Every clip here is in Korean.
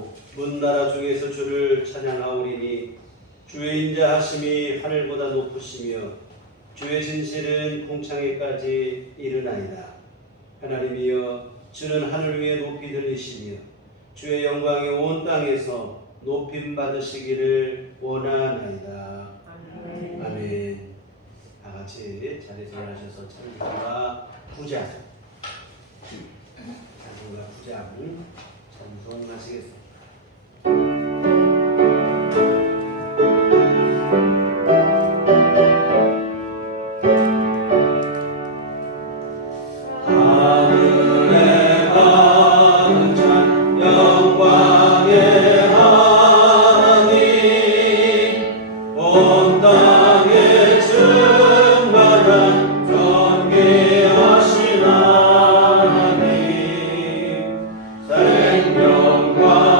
찬양하고 문나라 중에서 주를 찬양하오리니 주의 인자하심이 하늘보다 높으시며 주의 진실은 궁창에까지 이르나이다. 하나님이여 주는 하늘 위에 높이 들리시며 주의 영광이 온 땅에서 높임 받으시기를 원하나이다. 아멘. 다 같이 자리에서 일어나셔서 찬송가 9장 찬송하시겠습니다. 생명과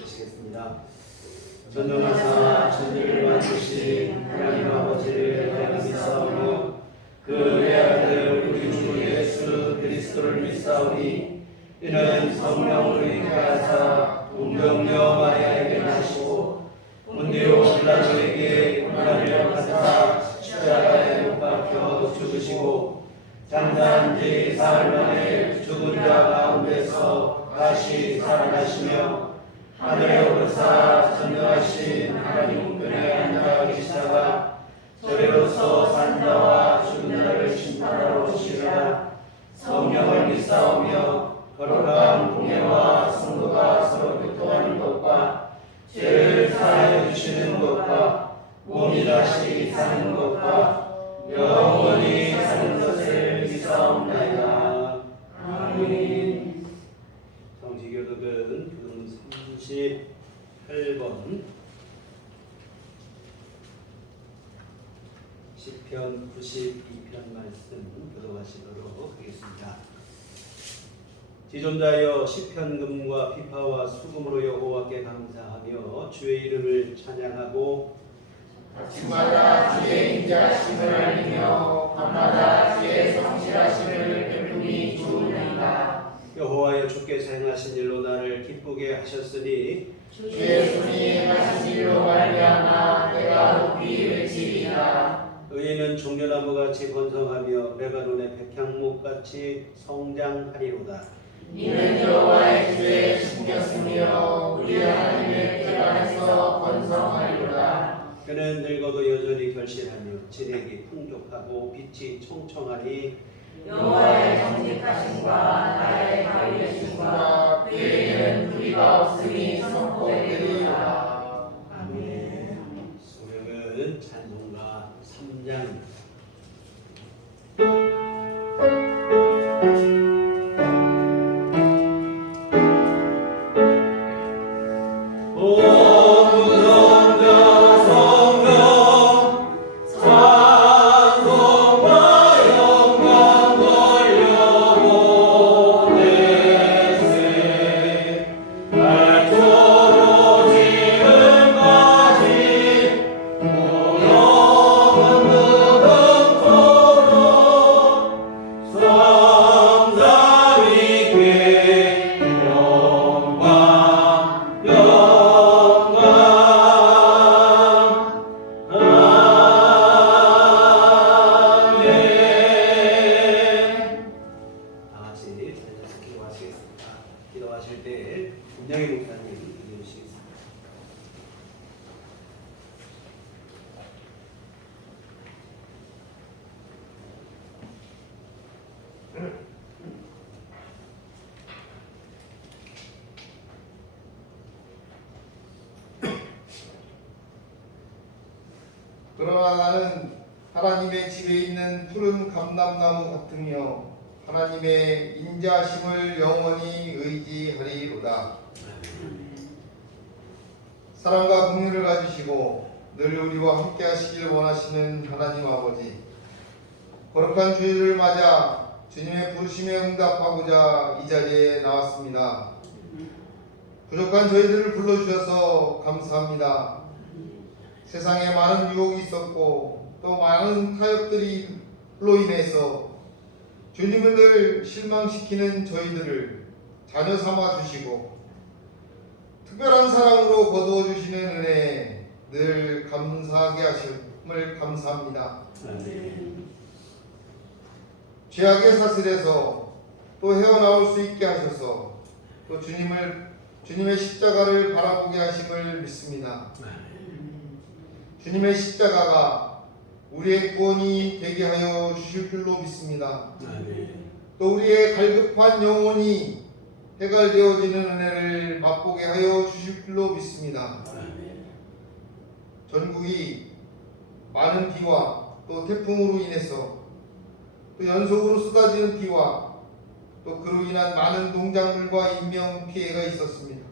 읽으시겠습니다. 전능하사 천지를 만드신 하나님 아버지를 내가 믿사오며 그 외아들 우리 주 예수 그리스도를 믿사오니 이는 성령으로 인하사 동정녀 마리아에게 나시고 본디오 빌라도에게 고난을 받으사 십자가에 못 박혀 죽으시고 장사한 지 사흘 만에 죽은 자 가운데서 다시 살아나시며 하늘에 오르사 전능하신 하나님 우편에 앉아 계시다가 저리로서 산 자와 죽은 자를 심판하러 오시리라. 성령을 믿사오며 거룩한 공예와 성도가 서로 교통하는 것과 죄를 사하여 주시는 것과 몸이 다시 사는 것과 영원히 사는 것을 믿사옵나이다. 아멘. 성지교독은 38번 시편 92편 말씀 교독하시도록 하겠습니다. 지존자여 시편금과 피파와 수금으로 여호와께 감사하며 주의 이름을 찬양하고 아침마다 주의 인자하심을 알리며 밤마다 주의 성실하심을 베풀이 좋으나이다. 여호와여 주께서 행하신 일로 나를 기쁘게 하셨으니 주의 손이 행하신 일로 말미암아 내가 높이 외치리이다. 의인은 종려나무같이 번성하며 레바논의 백향목같이 성장하리로다. 이는 여호와의 주에 심겼으며 우리 하나님의 뜰 안에서 번성하리로다. 그는 늙어도 여전히 결실하며 진액이 풍족하고 빛이 청청하니 여호와의 정직하심과 나의 가위하심과 그에게는 불의가 없으니 선포되리로다. 아멘. 소명은 찬송가 3장. 기도하실 때 분명히 목사님 기도하시겠습니다. 그러나 나는 하나님의 집에 있는 푸른 감람나무 같으며 하나님의 인자하심을 영원히 의지하리로다. 사랑과 긍휼을 가지시고 늘 우리와 함께 하시길 원하시는 하나님 아버지, 거룩한 주일을 맞아 주님의 부르심에 응답하고자 이 자리에 나왔습니다. 부족한 저희들을 불러주셔서 감사합니다. 세상에 많은 유혹이 있었고 또 많은 타협들로 인해서 주님을 늘 실망시키는 저희들을 자녀 삼아 주시고 특별한 사랑으로 거두어 주시는 은혜에 늘 감사하게 하심을 감사합니다. 죄악의 사슬에서 또 헤어나올 수 있게 하셔서 또 주님의 십자가를 바라보게 하심을 믿습니다. 주님의 십자가가 우리의 구원이 되게 하여 주실 줄로 믿습니다. 또 우리의 갈급한 영혼이 해갈되어지는 은혜를 맛보게 하여 주실 줄로 믿습니다. 전국이 많은 비와 또 태풍으로 인해서 또 연속으로 쏟아지는 비와 또 그로 인한 많은 농작물과 인명피해가 있었습니다.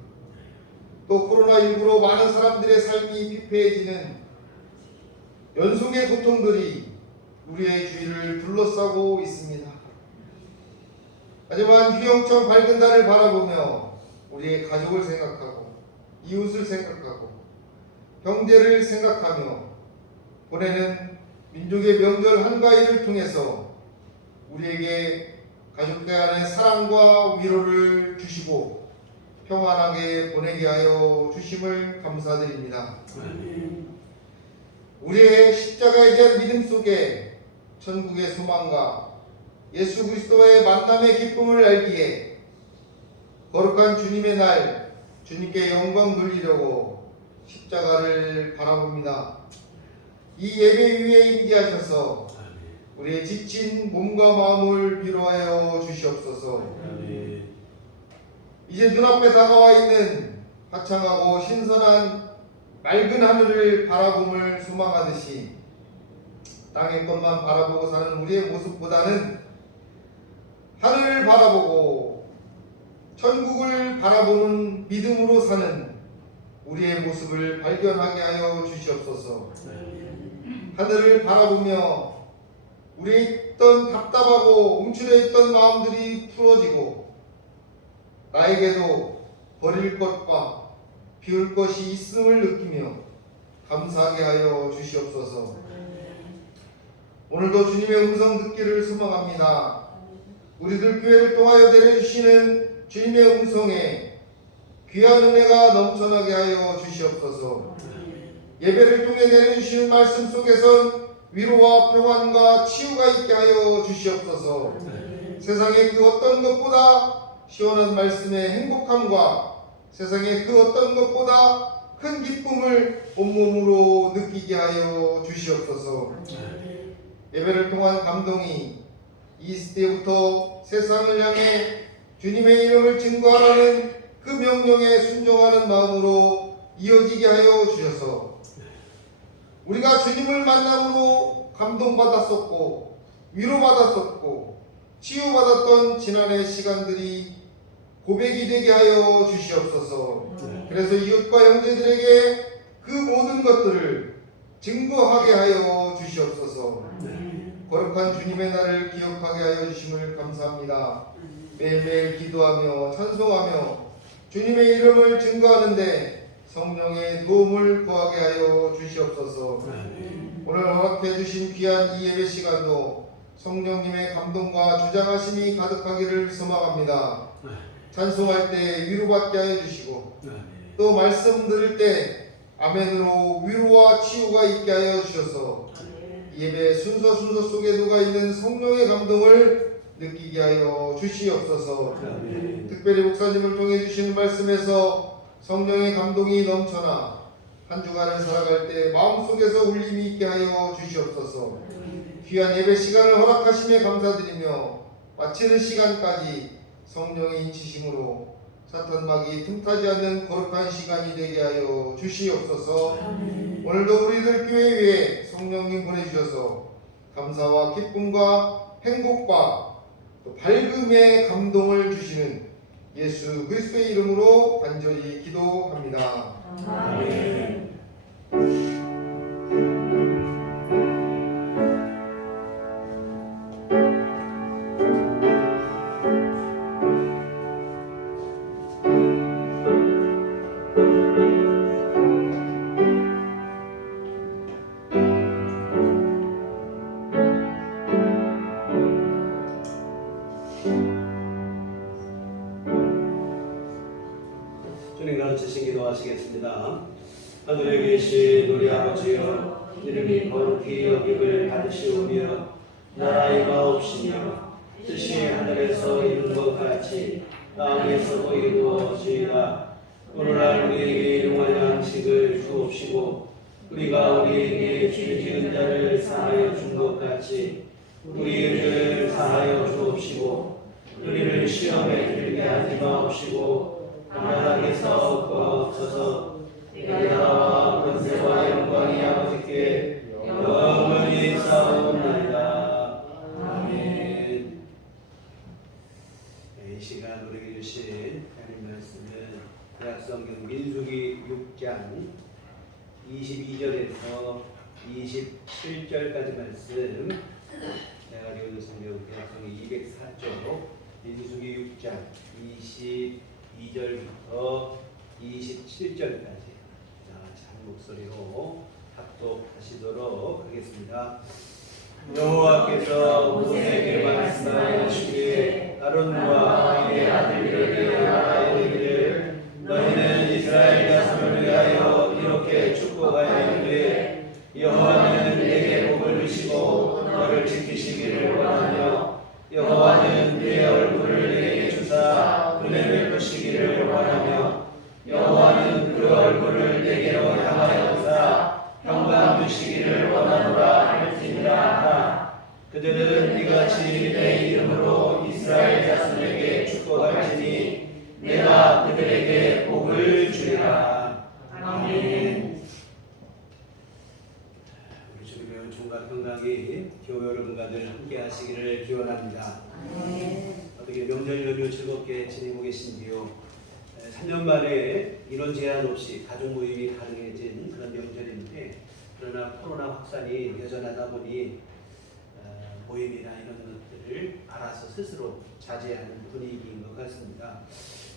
또 코로나19로 많은 사람들의 삶이 피폐해지는 연속의 고통들이 우리의 주위를 둘러싸고 있습니다. 하지만 휘영청 밝은 달을 바라보며 우리의 가족을 생각하고 이웃을 생각하고 형제를 생각하며 보내는 민족의 명절 한가위를 통해서 우리에게 가족들 간의 사랑과 위로를 주시고 평안하게 보내게 하여 주심을 감사드립니다. 우리의 십자가에 대한 믿음 속에 천국의 소망과 예수 그리스도와의 만남의 기쁨을 알기에 거룩한 주님의 날 주님께 영광 돌리려고 십자가를 바라봅니다. 이 예배 위에 임재하셔서 우리의 지친 몸과 마음을 위로하여 주시옵소서. 이제 눈앞에 다가와 있는 화창하고 신선한 맑은 하늘을 바라봄을 소망하듯이 땅의 것만 바라보고 사는 우리의 모습보다는 하늘을 바라보고 천국을 바라보는 믿음으로 사는 우리의 모습을 발견하게 하여 주시옵소서. 하늘을 바라보며 우리의 있던 답답하고 움츠려 있던 마음들이 풀어지고 나에게도 버릴 것과 비울 것이 있음을 느끼며 감사하게 하여 주시옵소서. 오늘도 주님의 음성 듣기를 소망합니다. 우리들 교회를 통하여 내려주시는 주님의 음성에 귀한 은혜가 넘쳐나게 하여 주시옵소서. 예배를 통해 내려주시는 말씀 속에선 위로와 평안과 치유가 있게 하여 주시옵소서. 세상의 그 어떤 것보다 시원한 말씀의 행복함과 세상의 그 어떤 것보다 큰 기쁨을 온몸으로 느끼게 하여 주시옵소서. 예배를 통한 감동이 이 시대부터 세상을 향해 주님의 이름을 증거하라는 그 명령에 순종하는 마음으로 이어지게 하여 주셔서 우리가 주님을 만남으로 감동받았었고 위로받았었고 치유받았던 지난해 시간들이 고백이 되게 하여 주시옵소서. 그래서 이웃과 형제들에게 그 모든 것들을 증거하게 하여 주시옵소서. 거룩한 주님의 날을 기억하게 하여 주심을 감사합니다. 매일매일 기도하며 찬송하며 주님의 이름을 증거하는데 성령의 도움을 구하게 하여 주시옵소서. 오늘 허락해 주신 귀한 이 예배 시간도 성령님의 감동과 주장하심이 가득하기를 소망합니다. 찬송할 때 위로받게 하여 주시고 또 말씀 들을 때 아멘으로 위로와 치유가 있게 하여 주셔서 예배 순서 속에 녹아있는 성령의 감동을 느끼게 하여 주시옵소서. 특별히 목사님을 통해 주시는 말씀에서 성령의 감동이 넘쳐나 한 주간을 살아갈 때 마음속에서 울림이 있게 하여 주시옵소서. 귀한 예배 시간을 허락하심에 감사드리며 마치는 시간까지 성령의 인치심으로 사탄막이 틈타지 않는 거룩한 시간이 되게 하여 주시옵소서. 오늘도 우리들 교회 위에 성령님 보내주셔서 감사와 기쁨과 행복과 또 밝음의 감동을 주시는 예수 그리스도의 이름으로 간절히 기도합니다. 아멘. 주님 가르치신 기도하시겠습니다. 하늘에 계신 우리 아버지여, 이름이 거룩히 여김을 받으시오며 나라의 마옵시며 뜻이 하늘에서 이룬 것 같이 땅에서도 이루어지이다. 오늘날 우리에게 일용할 양식을 주옵시고 우리가 우리에게 죄 지은 자를 사하여 준 것 같이 우리를 사하여 주옵시고 우리를 시험에 들게 하지 마옵시고 하나님께서 구하옵소서. 나라와 권세와 영광이 아버지께 영원히 쌓아옵나이다. 아멘. 이 시간 우리에게 주신 하나님 말씀은 구약성경 민수기 6장 22절에서 27절까지 말씀. 내가 읽은 성경 구약성경 204쪽 민수기 6장 22절부터 27절까지 한 목소리로 합독하시도록 하겠습니다. 여호와께서 모세에게 말씀하시기를 아론과 그의 아들들에게 말하기를 너희는 이스라엘 자손을 위하여 이렇게 축복하여이르되 여호와는 내게 복을 주시고 너를 지키시기를 원하며 여호와는 그의 얼굴을 내게 주사 은혜를 베푸시기를 원하며 여호와는 그 얼굴을 내게로 향하여서 평강 주시기를 원하노라 할지니라. 그들은 이같이 내 이름으로 이스라엘 자손에게 축복할지니 내가 그들에게 복을 주리라. 아멘. 우리 주님의 종과 평강이 교회 여러분과들 함께 하시기를 기원합니다. 어떻게 명절 연휴 즐겁게 지내고 계신지요? 3년 만에 인원 제한 없이 가족 모임이 가능해진 그런 명절인데, 그러나 코로나 확산이 여전하다 보니 모임이나 이런 것들을 알아서 스스로 자제하는 분위기인 것 같습니다.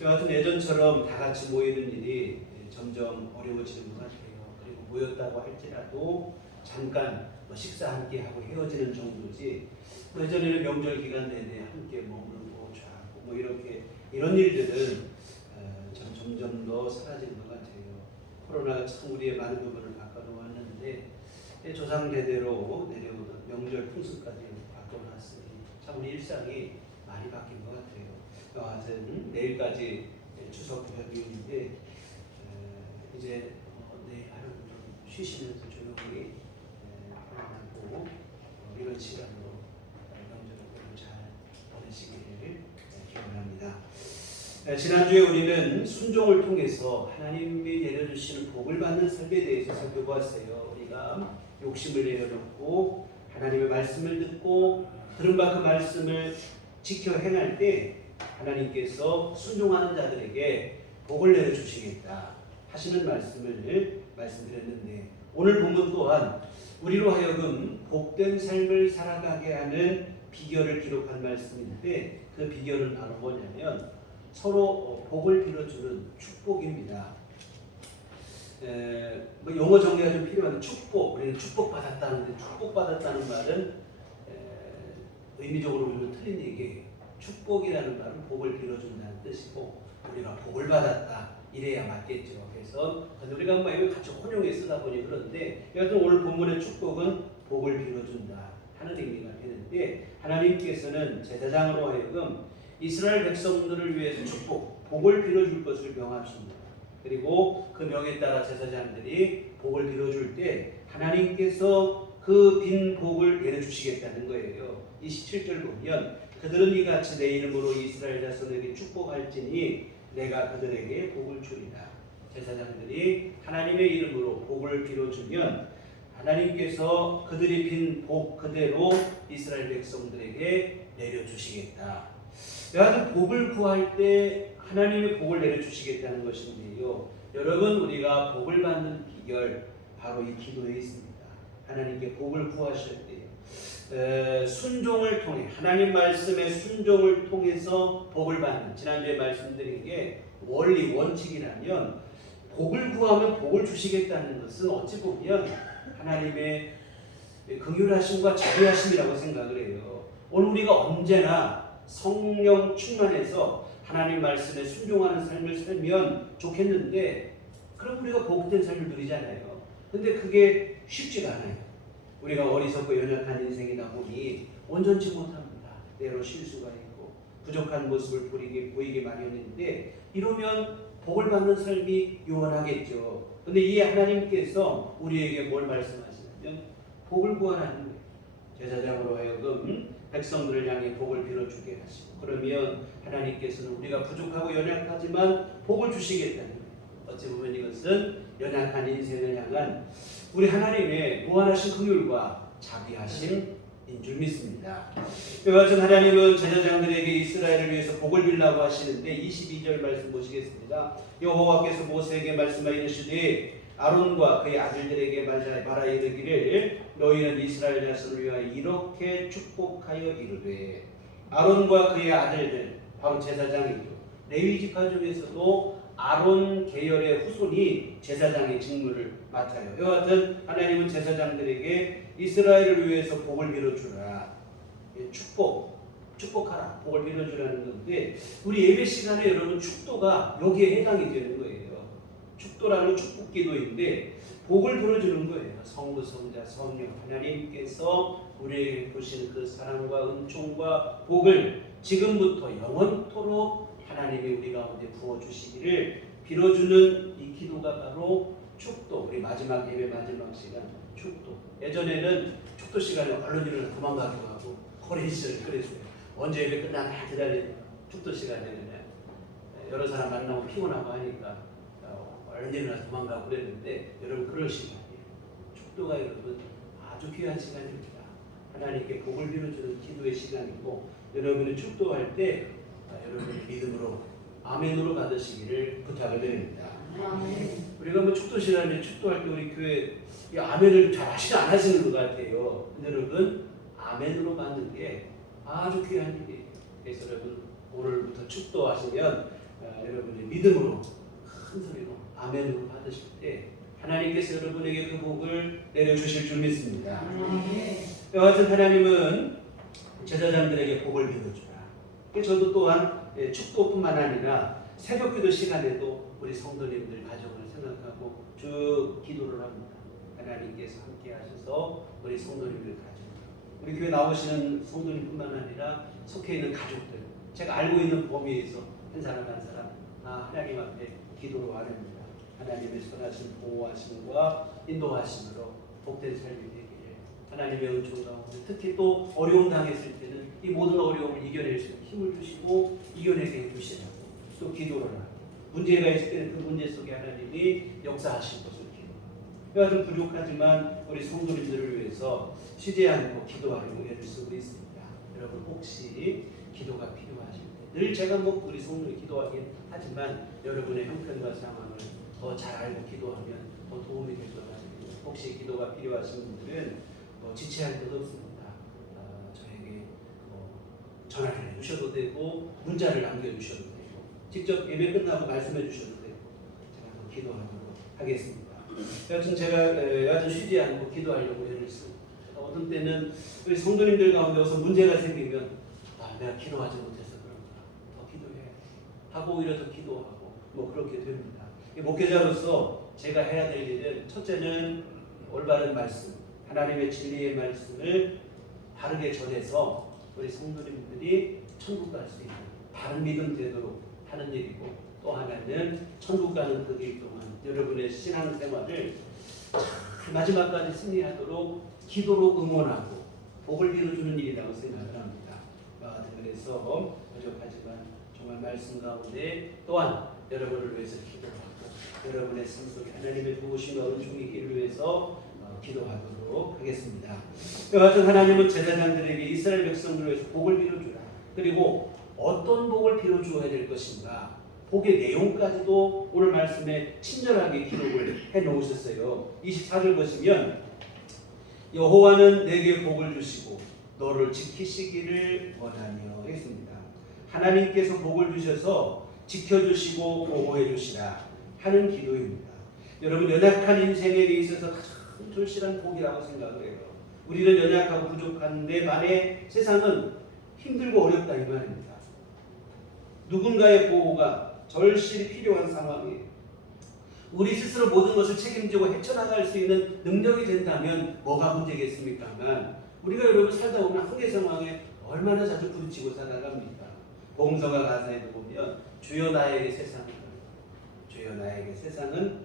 여하튼 예전처럼 다 같이 모이는 일이 점점 어려워지는 것 같아요. 그리고 모였다고 할지라도 잠깐 식사 함께 하고 헤어지는 정도지, 예전에는 명절 기간 내내 함께 머물고 자고 이렇게 이런 일들은 점점 더 사라지는 것 같아요. 코로나가 참 우리의 많은 부분을 바꿔놓았는데 조상 대대로 내려오던 명절 풍습까지 바꿔놨으니 참 우리 일상이 많이 바뀐 것 같아요. 여하튼 내일까지 추석 연휴인데 이제 내일 하루 좀 쉬시면서 조용히 편안하고 이런 시간으로 명절을 잘 보내시기를 기원합니다. 지난주에 우리는 순종을 통해서 하나님이 내려주시는 복을 받는 삶에 대해서 살펴보았어요. 우리가 욕심을 내려놓고 하나님의 말씀을 듣고 들은 바 그 말씀을 지켜 행할 때 하나님께서 순종하는 자들에게 복을 내려주시겠다 하시는 말씀을 말씀드렸는데, 오늘 본문 또한 우리로 하여금 복된 삶을 살아가게 하는 비결을 기록한 말씀인데, 그 비결은 바로 뭐냐면 서로 복을 빌어주는 축복입니다. 용어 정리가 좀 필요한데, 축복, 우리는 축복받았다는데 축복받았다는 말은 의미적으로 보면 틀린 얘기예요. 축복이라는 말은 복을 빌어준다는 뜻이고, 우리가 복을 받았다 이래야 맞겠죠. 그래서 우리가 이거 같이 혼용해 쓰다 보니 그런데, 여하튼 오늘 본문의 축복은 복을 빌어준다 하는 의미가 되는데, 하나님께서는 제사장으로 하여금 이스라엘 백성들을 위해서 축복, 복을 빌어줄 것을 명하십니다. 그리고 그 명에 따라 제사장들이 복을 빌어줄 때 하나님께서 그 빈 복을 내려주시겠다는 거예요. 27절 보면 그들은 이같이 내 이름으로 이스라엘 자손에게 축복할지니 내가 그들에게 복을 주리라. 제사장들이 하나님의 이름으로 복을 빌어주면 하나님께서 그들이 빈 복 그대로 이스라엘 백성들에게 내려주시겠다. 여하튼 복을 구할 때 하나님의 복을 내려주시겠다는 것인데요. 여러분, 우리가 복을 받는 비결 바로 이 기도에 있습니다. 하나님께 복을 구하실 때요, 순종을 통해 하나님 말씀의 순종을 통해서 복을 받는, 지난주에 말씀드린 게 원리 원칙이라면 복을 구하면 복을 주시겠다는 것은 어찌 보면 하나님의 긍휼하심과 자비하심이라고 생각을 해요. 오늘 우리가 언제나 성령 충만해서 하나님 말씀에 순종하는 삶을 살면 좋겠는데, 그럼 우리가 복된 삶을 누리잖아요. 근데 그게 쉽지가 않아요. 우리가 어리석고 연약한 인생이다 보니 온전치 못합니다. 때로 실수가 있고 부족한 모습을 보이기 마련인데, 이러면 복을 받는 삶이 요원하겠죠. 근데 이 하나님께서 우리에게 뭘 말씀하시냐면 복을 구하라는 거예요. 제사장으로 하여금 백성들을 향해 복을 빌어주게 하시고, 그러면 하나님께서는 우리가 부족하고 연약하지만 복을 주시겠다는 거예요. 어찌 보면 이것은 연약한 인생을 향한 우리 하나님의 무한하신 긍휼과 자비하심인 줄 믿습니다. 이와 같은 하나님은 제사장들에게 이스라엘을 위해서 복을 빌라고 하시는데, 22절 말씀 보시겠습니다. 여호와께서 모세에게 말씀하여 이르시되 아론과 그의 아들들에게 말하 이르기를 너희는 이스라엘 자손을 위하여 이렇게 축복하여 이르되, 아론과 그의 아들들, 바로 제사장이죠. 레위지 가정에서도 아론 계열의 후손이 제사장의 직무를 맡아요. 이와 같은 하나님은 제사장들에게 이스라엘을 위해서 복을 빌어주라. 축복하라. 복을 빌어주라는 건데 우리 예배 시간에 여러분 축도가 여기에 해당이 되는 거예요. 축도라는 축복 기도인데 복을 빌어주는 거예요. 성부, 성자, 성령 하나님께서 우리에게 주시는 그 사랑과 은총과 복을 지금부터 영원토록 하나님이 우리 가운데 부어주시기를 빌어주는 이 기도가 바로 축도. 우리 마지막 예배 마지막 시간 축도. 예전에는 축도 시간에 얼른 일어나 도망가기도 하고 거리 시절 그랬어요. 언제 예배 끝나나 기다리는 축도 시간에는 여러 사람 만나고 피곤하고 하니까 얼른 일어나 도망가고 그랬는데 여러분 그럴 시간이에요. 축도가 여러분 아주 귀한 시간입니다. 하나님께 복을 빌어주는 기도의 시간이고 여러분이 축도할 때 여러분의 믿음으로 아멘으로 받으시기를 부탁을 드립니다. 우리가 뭐 축도 시간에 축도할 때 우리 교회 이 아멘을 잘 하시지 안 하시는 것 같아요. 근데 여러분 아멘으로 받는 게 아주 귀한 일이에요. 그래서 여러분 오늘부터 축도하시면 여러분의 믿음으로 큰 소리로 아멘으로 받으실 때 하나님께서 여러분에게 그 복을 내려주실 줄 믿습니다. 이와 같은 하나님은 제사장들에게 복을 빌어주라. 저도 또한 축도뿐만 아니라 새벽기도 시간에도 우리 성도님들 가정을 생각하고 쭉 기도를 합니다. 하나님께서 함께 하셔서 우리 성도님들 가정, 우리 교회 나오시는 성도님뿐만 아니라 속해 있는 가족들, 제가 알고 있는 범위에서 한 사람 한 사람 하나님 앞에 기도로 아뢰니다. 하나님의 선하신 보호하심과 인도하심으로 복된 삶이 되기를 하나님의 은총 가운데 특히 또 어려움 당했을 때는 이 모든 어려움을 이겨낼 수 있는 힘을 주시고 이겨내게 해주시라고 또 기도를 하고 문제가 있을 때는 그 문제 속에 하나님이 역사하실 것을 기도하고 이와 좀 부족하지만 우리 성도님들을 위해서 쉬지 않고 기도하려고 애를 쓰고 있습니다. 여러분 혹시 기도가 필요하실 때 늘 제가 뭐 우리 성도님 기도하긴 하지만 여러분의 형편과 상황을 더 잘 알고 기도하면 더 도움이 될 것 같습니다. 혹시 기도가 필요하신 분들은 지체할 것 없습니다. 저에게 전화를 해주셔도 되고 문자를 남겨주셔도 되고 직접 예배 끝나고 말씀해 주셔도 되고 제가 한번 기도하도록 하겠습니다. 여하튼 제가 여하튼 쉬지 않고 기도하려고 애를 쓰고 어떤 때는 우리 성도님들 가운데서 문제가 생기면 내가 기도하지 못해서 그런가 더 기도해 하고 오히려 더 기도하고 뭐 그렇게 됩니다. 목회자로서 제가 해야 될 일은 첫째는 올바른 말씀, 하나님의 진리의 말씀을 바르게 전해서 우리 성도님들이 천국 갈 수 있는 바른 믿음 되도록 하는 일이고 또 하나는 천국 가는 그 길 동안 여러분의 신앙생활을 마지막까지 승리하도록 기도로 응원하고 복을 빌어주는 일이라고 생각을 합니다. 그래서 부족하지만 정말 말씀 가운데 또한 여러분을 위해서 기도하고 여러분의 삶 속에 하나님의 도우심과 은총이 있기를 위해서 기도하도록 하겠습니다. 이와 같은 하나님은 제사장들에게 이스라엘 백성들을 위해서 복을 빌어주라. 그리고 어떤 복을 빌어주어야 될 것인가 복의 내용까지도 오늘 말씀에 친절하게 기록을 해놓으셨어요. 24절 보시면 여호와는 내게 복을 주시고 너를 지키시기를 원하며 했습니다. 하나님께서 복을 주셔서 지켜주시고 보호해 주시라 하는 기도입니다. 여러분 연약한 인생에 있어서 큰 절실한 복이라고 생각을 해요. 우리는 연약하고 부족한데 만에 세상은 힘들고 어렵다 이 말입니다. 누군가의 보호가 절실히 필요한 상황이에요. 우리 스스로 모든 것을 책임지고 헤쳐나갈 수 있는 능력이 된다면 뭐가 문제겠습니까만 우리가 여러분 살다 보면 한계 상황에 얼마나 자주 부딪히고 살아갑니까? 복음서가 가사에도 보면 주여 나에게 세상을 주여 나에게 세상은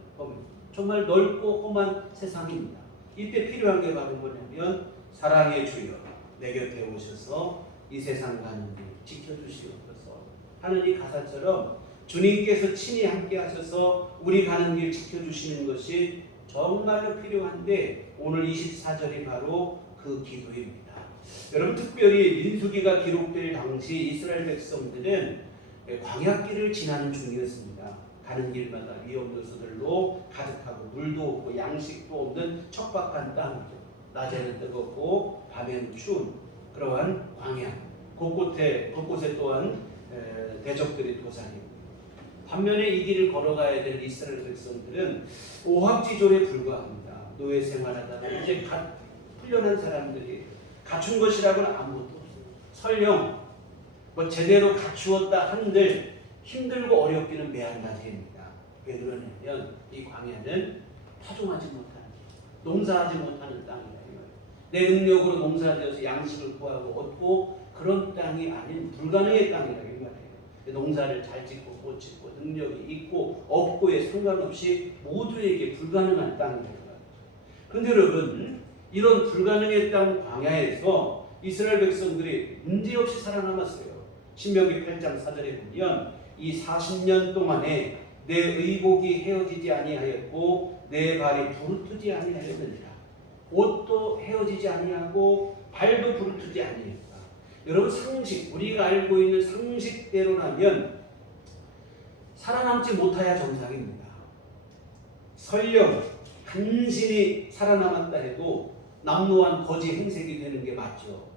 정말 넓고 험한 세상입니다. 이때 필요한 게 바로 뭐냐면 사랑의 주여 내 곁에 오셔서 이 세상 가는 길 지켜주시옵소서 하는 이 가사처럼 주님께서 친히 함께 하셔서 우리 가는 길 지켜주시는 것이 정말로 필요한데 오늘 24절이 바로 그 기도입니다. 여러분 특별히 민수기가 기록될 당시 이스라엘 백성들은 광야길을 지나는 중이었습니다. 가는 길마다 위험 요소들로 가득하고 물도 없고 양식도 없는 척박한 땅, 낮에는 뜨겁고 밤에는 추운 그러한 광야, 곳곳에 또한 대적들이 도사립니다. 반면에 이 길을 걸어가야 될 이스라엘 백성들은 오합지졸에 불과합니다. 노예 생활하다가 이제 갓 훈련한 사람들이 갖춘 것이라고는 아무것도 없어요. 설령 뭐 제대로 갖추었다 한들 힘들고 어렵기는 매한가지입니다. 왜 그러냐면 이 광야는 파종하지 못하는, 농사하지 못하는 땅이다. 내 능력으로 농사지어서 양식을 구하고 얻고 그런 땅이 아닌 불가능의 땅이라고 말해요. 농사를 잘 짓고 못 짓고 능력이 있고 없고에 상관없이 모두에게 불가능한 땅이라고 말해요. 그런데 여러분, 이런 불가능의 땅 광야에서 이스라엘 백성들이 문제없이 살아남았어요. 신명기 8장 4절에 보면 이 40년 동안에 내 의복이 헤어지지 아니하였고 내 발이 부르트지 아니하였느니라. 옷도 헤어지지 아니하고 발도 부르트지 아니했다. 여러분, 상식, 우리가 알고 있는 상식대로라면 살아남지 못해야 정상입니다. 설령 간신히 살아남았다 해도 남루한 거지 행색이 되는 게 맞죠.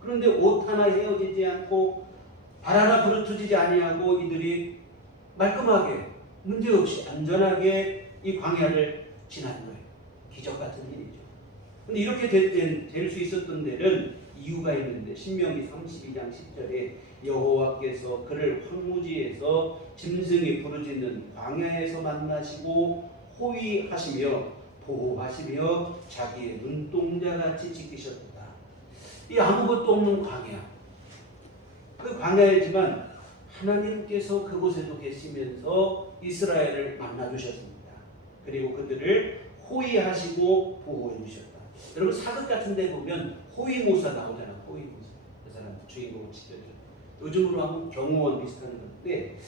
그런데 옷 하나 헤어지지 않고 발 하나 부르트지지 아니하고 이들이 말끔하게 문제없이 안전하게 이 광야를 지난 거예요. 기적 같은 일이죠. 근데 이렇게 될 수 있었던 데는 이유가 있는데, 신명기 32장 10절에 여호와께서 그를 황무지에서 짐승이 부르짖는 광야에서 만나시고 호위하시며 보호하시며 자기의 눈동자같이 지키셨다. 이 아무것도 없는 광야, 그 광야이지만 하나님께서 그곳에도 계시면서 이스라엘을 만나주셨습니다. 그리고 그들을 호위하시고 보호해 주셨다. 여러분, 사극 같은 데 보면 호위모사 나오잖아. 호위모사. 그 사람 주인공을 지켜줘. 요즘으로 하면 경호원 비슷한 건데,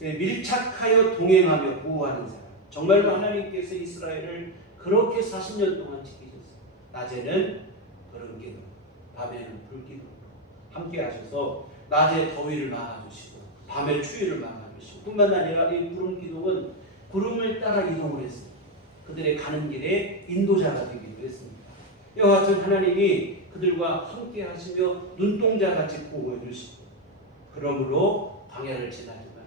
밀착하여 동행하며 보호하는 사람. 정말로 하나님께서 이스라엘을 그렇게 40년 동안 지키셨어요. 낮에는 그런 기도, 밤에는 불기도 함께 하셔서 낮에 더위를 막아주시고 밤에 추위를 막아주시고, 뿐만 아니라 이 구름 기둥은 구름을 따라 이동을 했습니다. 그들의 가는 길에 인도자가 되기도 했습니다. 이와 같은 하나님이 그들과 함께 하시며 눈동자같이 보호해 주시고, 그러므로 광야를 지나지만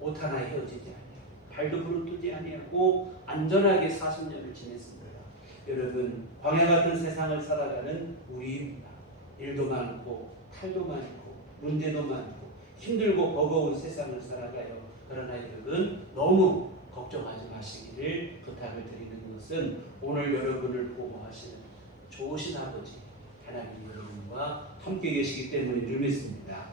옷 하나 헤어지지 아니하고 발도 부르뜨지 아니하고 안전하게 40년을 지냈습니다. 여러분, 광야 같은 세상을 살아가는 우리입니다. 일도 많고 탈도 많고 문제도 많고 힘들고 버거운 세상을 살아가요. 그러나 여러분, 너무 걱정하지 마시기를 부탁을 드리는 것은 오늘 여러분을 보호하시는 좋으신 아버지 하나님 여러분과 함께 계시기 때문인 줄 믿습니다.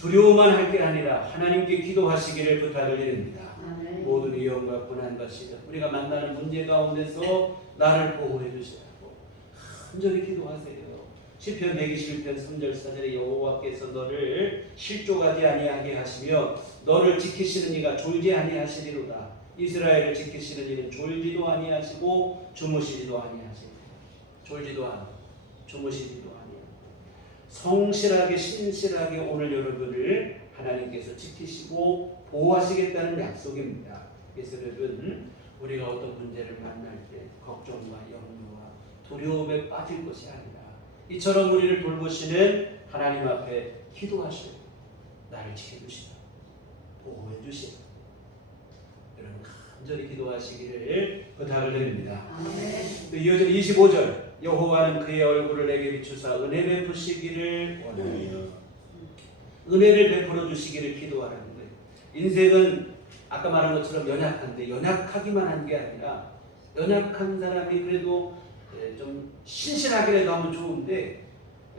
두려워만 할 게 아니라 하나님께 기도하시기를 부탁을 드립니다. 모든 위험과 고난과 시련, 우리가 만나는 문제 가운데서 나를 보호해 주시라고 간절히 기도하세요. 시편 121편 3절 4절에 여호와께서 너를 실족하지 아니하게 하시며 너를 지키시는 이가 졸지 아니하시리로다. 이스라엘을 지키시는 이는 졸지도 아니하시고 주무시지도 아니하시고, 졸지도 않고 주무시지도 아니하고 성실하게 신실하게 오늘 여러분을 하나님께서 지키시고 보호하시겠다는 약속입니다. 그래서 여러분, 우리가 어떤 문제를 만날 때 걱정과 염려와 두려움에 빠질 것이 아니라 이처럼 우리를 돌보시는 하나님 앞에 기도하시고 나를 지켜주시라, 보호해 주시라. 여러분, 간절히 기도하시기를 부탁을 드립니다. 이어져 25절, 여호와는 그의 얼굴을 내게 비추사 은혜 베푸시기를 원하며 은혜를 베풀어 주시기를 기도하라는 거예요. 인생은 아까 말한 것처럼 연약한데 연약하기만 한 게 아니라 연약한 사람이 그래도 좀 신실하기라도 하면 좋은데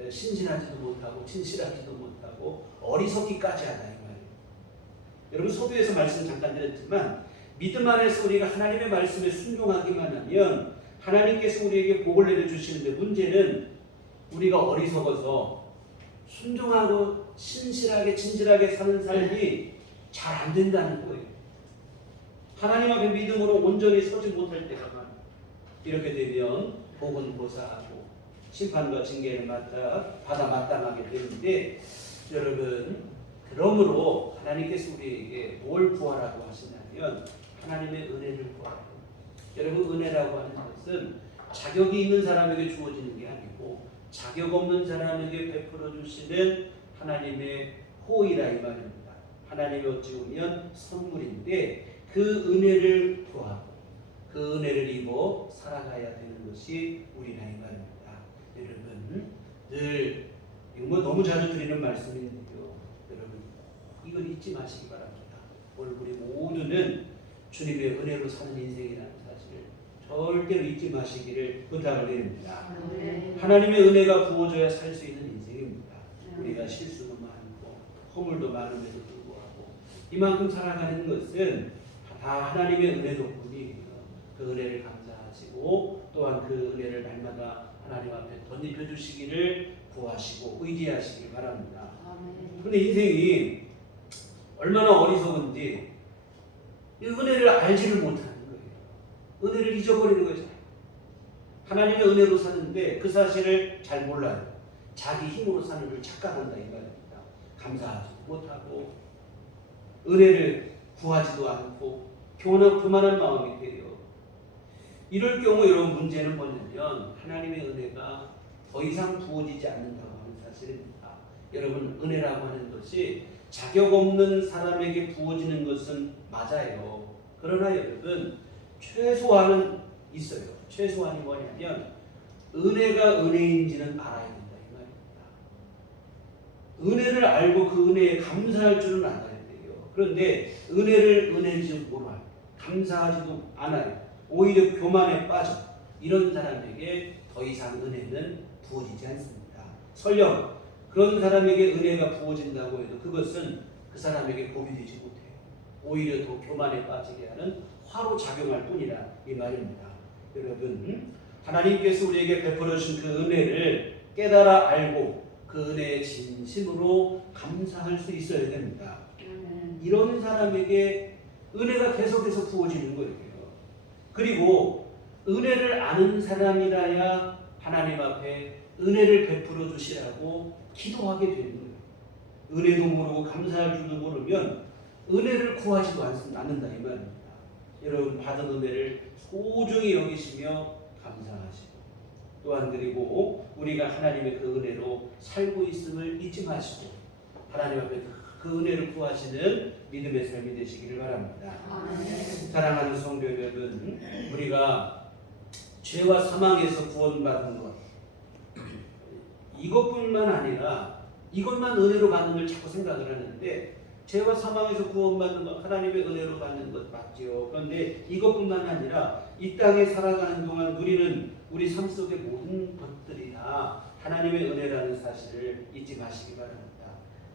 신실하지도 못하고 진실하지도 못하고 어리석기까지 하다 이 말이에요. 여러분, 서두에서 말씀 잠깐 드렸지만 믿음 안에서 우리가 하나님의 말씀에 순종하기만 하면 하나님께서 우리에게 복을 내려주시는데, 문제는 우리가 어리석어서 순종하고 신실하게 진실하게 사는 삶이 잘 안 된다는 거예요. 하나님 앞에 믿음으로 온전히 서지 못할 때가 많아요. 이렇게 되면 복은 고사하고 심판과 징계를 받아 마땅하게 되는데, 여러분, 그러므로 하나님께서 우리에게 뭘 구하라고 하시냐면 하나님의 은혜를 구하라고. 여러분, 은혜라고 하는 것은 자격이 있는 사람에게 주어지는 게 아니고 자격 없는 사람에게 베풀어 주시는 하나님의 호의라 이 말입니다. 하나님이 어찌 보면 선물인데 그 은혜를 구하고 그 은혜를 입어 살아가야 되는 것이 우리나 이 말입니다. 여러분 늘 이거 뭐 너무 자주 드리는 말씀인데요. 여러분 이걸 잊지 마시기 바랍니다. 오늘 우리 모두는 주님의 은혜로 사는 인생이라는 사실을 절대로 잊지 마시기를 부탁을 드립니다. 하나님의 은혜가 부어져야 살 수 있는 인생입니다. 우리가 실수도 많고 허물도 많음에도 불구하고 이만큼 살아가는 것은 다 하나님의 은혜 덕분이에요. 그 은혜를 감사하시고 또한 그 은혜를 날마다 하나님 앞에 덧입혀 주시기를 구하시고 의지하시길 바랍니다. 그런데 인생이 얼마나 어리석은지 이 은혜를 알지를 못하는 거예요. 은혜를 잊어버리는 거죠. 하나님의 은혜로 사는데 그 사실을 잘 몰라요. 자기 힘으로 사는 걸 착각한다 이 말입니다. 감사하지 못하고 은혜를 구하지도 않고 교만한 마음이 돼요. 이럴 경우 여러분 문제는 뭐냐면 하나님의 은혜가 더 이상 부어지지 않는다고 하는 사실입니다. 여러분 은혜라고 하는 것이 자격 없는 사람에게 부어지는 것은 맞아요. 그러나 여러분 최소한은 있어요. 최소한이 뭐냐면 은혜가 은혜인지는 알아야 된다 이 말입니다. 은혜를 알고 그 은혜에 감사할 줄은 알아야 돼요. 그런데 은혜를 은혜인지 몰라요. 감사하지도 않아요. 오히려 교만에 빠져 이런 사람에게 더 이상 은혜는 부어지지 않습니다. 설령 그런 사람에게 은혜가 부어진다고 해도 그것은 그 사람에게 복이 되지 못해요. 오히려 더 교만에 빠지게 하는 화로 작용할 뿐이라 이 말입니다. 여러분 하나님께서 우리에게 베풀어 주신 그 은혜를 깨달아 알고 그 은혜에 진심으로 감사할 수 있어야 됩니다. 이런 사람에게 은혜가 계속해서 부어지는 거예요. 그리고 은혜를 아는 사람이라야 하나님 앞에 은혜를 베풀어 주시라고 기도하게 되는 거예요. 은혜도 모르고 감사할 줄도 모르면 은혜를 구하지도 않는다 이 말입니다. 여러분 받은 은혜를 소중히 여기시며 감사하시고 또한 그리고 우리가 하나님의 그 은혜로 살고 있음을 잊지 마시고 하나님 앞에 그 은혜를 구하시는 믿음의 삶이 되시기를 바랍니다. 사랑하는 성도 여러분, 우리가 죄와 사망에서 구원받은 것 이것뿐만 아니라 이것만 은혜로 받는 걸 자꾸 생각을 하는데 죄와 사망에서 구원받는 것 하나님의 은혜로 받는 것 맞죠. 그런데 이것뿐만 아니라 이 땅에 살아가는 동안 누리는 우리 삶 속의 모든 것들이 다 하나님의 은혜라는 사실을 잊지 마시기 바랍니다.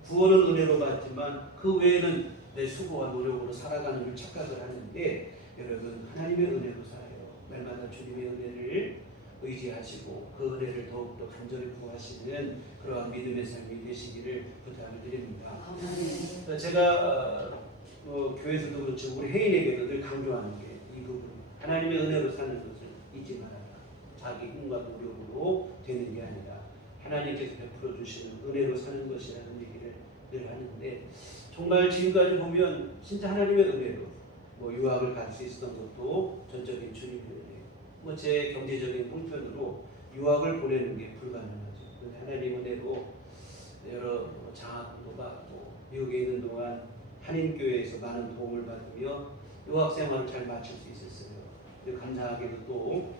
구원은 은혜로 받지만 그 외에는 내 수고와 노력으로 살아가는 걸 착각을 하는데 여러분 하나님의 은혜로 살아요. 날마다 주님의 은혜를 의지하시고 그 은혜를 더욱더 간절히 구하시는 그러한 믿음의 삶이 되시기를 부탁을 드립니다. 제가 교회에서도 그렇죠. 우리 혜인에게도 늘 강조하는 게 이 부분 하나님의 은혜로 사는 것을 잊지 말아라. 자기 힘과 노력으로 되는 게 아니라 하나님께서 베풀어 주시는 은혜로 사는 것이라는 얘기를 늘 하는데 정말 지금까지 보면 진짜 하나님의 은혜로 유학을 갈 수 있었던 것도 전적인 주님의 은혜. 제 경제적인 형편으로 유학을 보내는 게 불가능하죠. 그런데 하나님 은혜로 여러 장학금도 받고 미국에 있는 동안 한인교회에서 많은 도움을 받으며 유학 생활을 잘 마칠 수 있었어요. 감사하게도 또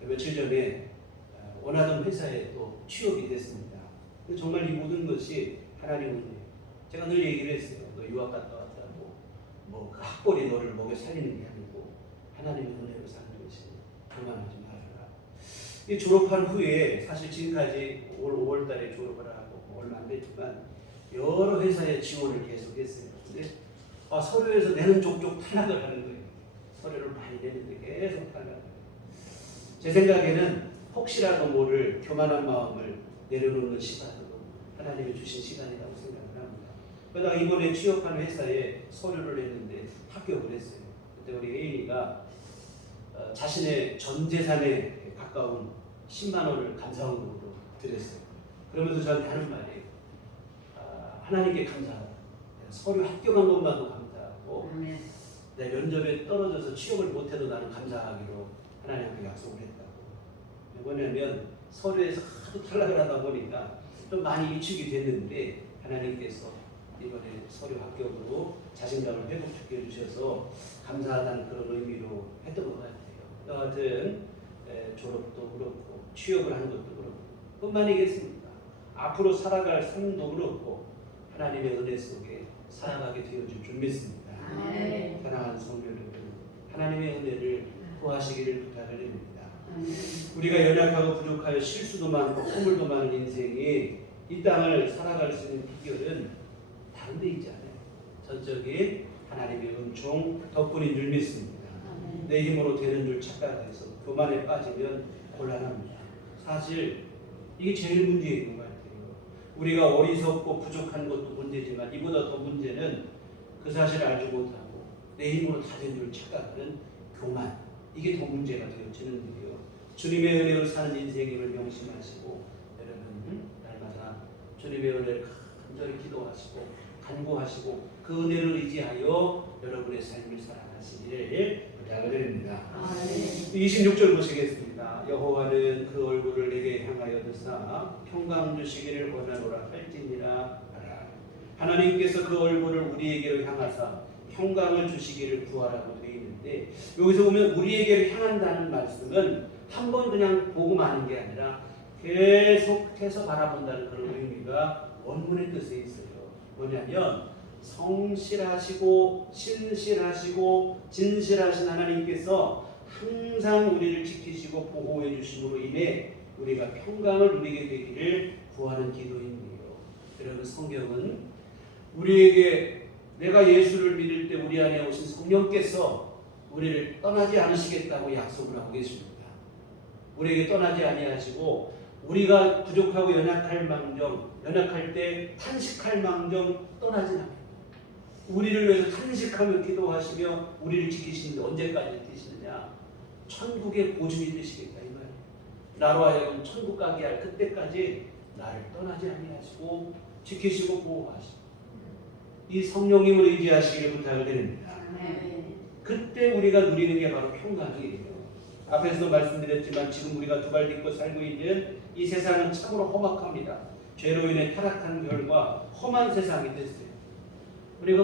며칠 전에 원하던 회사에 또 취업이 됐습니다. 정말 이 모든 것이 하나님의 은혜. 제가 늘 얘기를 했어요. 너 유학 갔다 왔다고 그 학벌이 너를 먹여 살리는 게 아니고 하나님의 은혜로 사는 것이 교만하지 말아라. 이 졸업한 후에 사실 지금까지 올 5월달에 졸업을 하고 얼마 안 됐지만 여러 회사에 지원을 계속했어요. 근데 서류에서 내는 족족 탈락을 하는 거예요. 서류를 많이 내는데 계속 탈락을. 제 생각에는 혹시라도 모를 교만한 마음을 내려놓는 시간으로 하나님이 주신 시간이라고 생각을 합니다. 그러다가 이번에 취업한 회사에 서류를 냈는데 합격을 했어요. 그때 우리 혜인이가 자신의 전 재산에 가까운 10만 원을 감사원으로 드렸어요. 그러면서 저한테 하는 말이 하나님께 감사하다. 서류 합격한 것만도 감사하고 내 면접에 떨어져서 취업을 못해도 나는 감사하기로 하나님께 약속을 했다고. 뭐냐면 서류에서 하도 탈락을 하다 보니까 좀 많이 위축이 됐는데 하나님께서 이번에 서류 합격으로 자신감을 회복시켜 주셔서 감사하다는 그런 의미로 했던 것 같아요. 여하튼 졸업도 그렇고 취업을 하는 것도 그렇고 뿐만이겠습니까? 앞으로 살아갈 삶도 그렇고 하나님의 은혜 속에 살아가게 되어줄 줄 믿습니다. 아멘. 사랑하는 성도 여러분, 하나님의 은혜를 구하시기를 부탁드립니다. 아멘. 우리가 연약하고 부족하여 실수도 많고 허물도 많은 인생이 이 땅을 살아갈 수 있는 비결은 다른 데 있지 않아요. 전적인 하나님의 은총 덕분인 줄 믿습니다. 아멘. 내 힘으로 되는 줄 착각해서 교만에 빠지면 곤란합니다. 사실 이게 제일 문제인 것 같아요. 우리가 어리석고 부족한 것도 문제지만 이보다 더 문제는 그 사실을 알지 못하고 내 힘으로 다 된 줄 착각하는 교만, 이게 더 문제가 되어지는데요. 주님의 은혜로 사는 인생임을 명심하시고 여러분 날마다 주님의 은혜를 간절히 기도하시고 간구하시고 그 은혜를 의지하여 여러분의 삶을 살아가시기를 부탁을 드립니다. 아멘. 26절 보시겠습니다. 여호와는 그 얼굴을 내게 향하여 드사 평강 주시기를 원하노라 할지니라 하라. 하나님께서 그 얼굴을 우리에게로 향하사 평강을 주시기를 구하라고 되어 있는데, 여기서 보면 우리에게로 향한다는 말씀은 한 번 그냥 보고 마는 게 아니라 계속해서 바라본다는 그런 의미가 원문의 뜻에 있어요. 뭐냐면 성실하시고 신실하시고 진실하신 하나님께서 항상 우리를 지키시고 보호해 주심으로 인해 우리가 평강을 누리게 되기를 구하는 기도인데요. 여러분, 성경은 우리에게 내가 예수를 믿을 때 우리 안에 오신 성령께서 우리를 떠나지 않으시겠다고 약속을 하고 계십니다. 우리에게 떠나지 아니하시고 우리가 부족하고 연약할 때 탄식할 망정 떠나지 않아요. 우리를 위해서 탄식하며 기도하시며 우리를 지키시는데 언제까지 계시느냐? 천국의 보증이 되시겠다 이 말이에요. 나로 하여금 천국 가게 할 그때까지 나를 떠나지 아니하시고 지키시고 보호하시고 이 성령님을 의지하시기를 부탁을 드립니다. 아멘. 그때 우리가 누리는 게 바로 평강이에요. 앞에서도 말씀드렸지만 지금 우리가 두 발 딛고 살고 있는 이 세상은 참으로 험악합니다. 죄로 인해 타락한 결과 험한 세상이 됐어요. 우리가